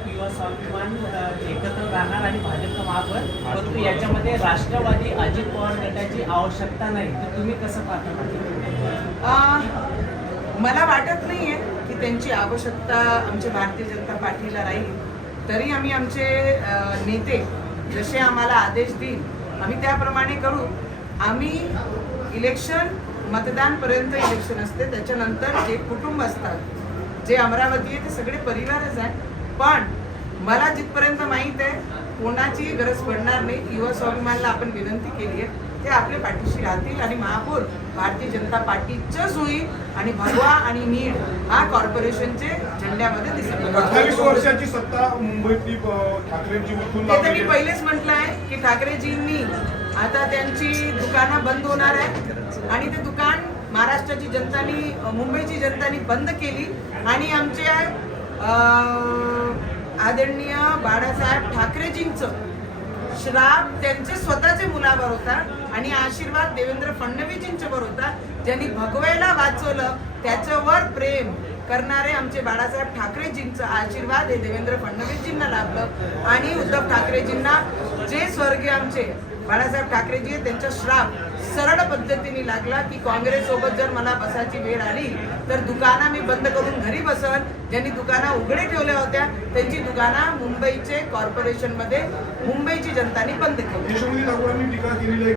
भाजप युवा स्वाभिमान एकत्र राहणार आणि भाजपचा महापौर, परंतु याच्यामध्ये राष्ट्रवादी अजित पवार गटाची आवश्यकता नाही, तर तुम्ही कसं पाहता? मला वाटत नाहीये की त्यांची आवश्यकता आमच्या भारतीय जनता पार्टीला राहील. तरी आम्ही आमचे नेते जसे आम्हाला आदेश देईल आम्ही त्याप्रमाणे करू. आम्ही इलेक्शन मतदानपर्यंत इलेक्शन असते, त्याच्यानंतर जे कुटुंब असतात, जे अमरावती आहे ते सगळे परिवारच आहे. पण मला जिथपर्यंत माहीत आहे कोणाची गरज पडणार नाही. युवा स्वाभिमानला आपण विनंती केली आहे, ते आपल्या पाठीशी राहतील आणि महापौर भारतीय जनता पार्टीचंच होईल आणि भगवा आणि नीड हा कॉर्पोरेशनचे झेंड्यामध्ये दिसेल. 28 वर्षाची सत्ता मुंबईतली ठाकरेंची उठून ते तर मी पहिलेच म्हटलं आहे की ठाकरेजींनी आता त्यांची दुकानं बंद होणार आहे आणि ते दुकान महाराष्ट्राची जनतानी मुंबईची जनतानी बंद केली आणि आमच्या आदरणीय बाळासाहेब ठाकरेजींचं श्राप त्यांचे स्वतःचे मुलावर होता आणि आशीर्वाद देवेंद्र फडणवीसजींच्यावर होता. ज्यांनी भगव्याला वाचवलं त्याच्यावर प्रेम करणारे आमचे बाळासाहेब ठाकरेजींचा आशीर्वाद हे देवेंद्र फडणवीसजींना लाभलं आणि उद्धव ठाकरेजींना जे स्वर्गीय आमचे बाळासाहेब ठाकरेजी त्यांचा श्राप सरळ पद्धतीने लागला की काँग्रेस सोबत जर मला बसायची वेळ आली तर दुकानं मी बंद करून घरी बसन. ज्यांनी दुकानं उघडे ठेवल्या होत्या त्यांची दुकानं मुंबईचे कॉर्पोरेशनमध्ये मुंबईची जनताने बंद केली.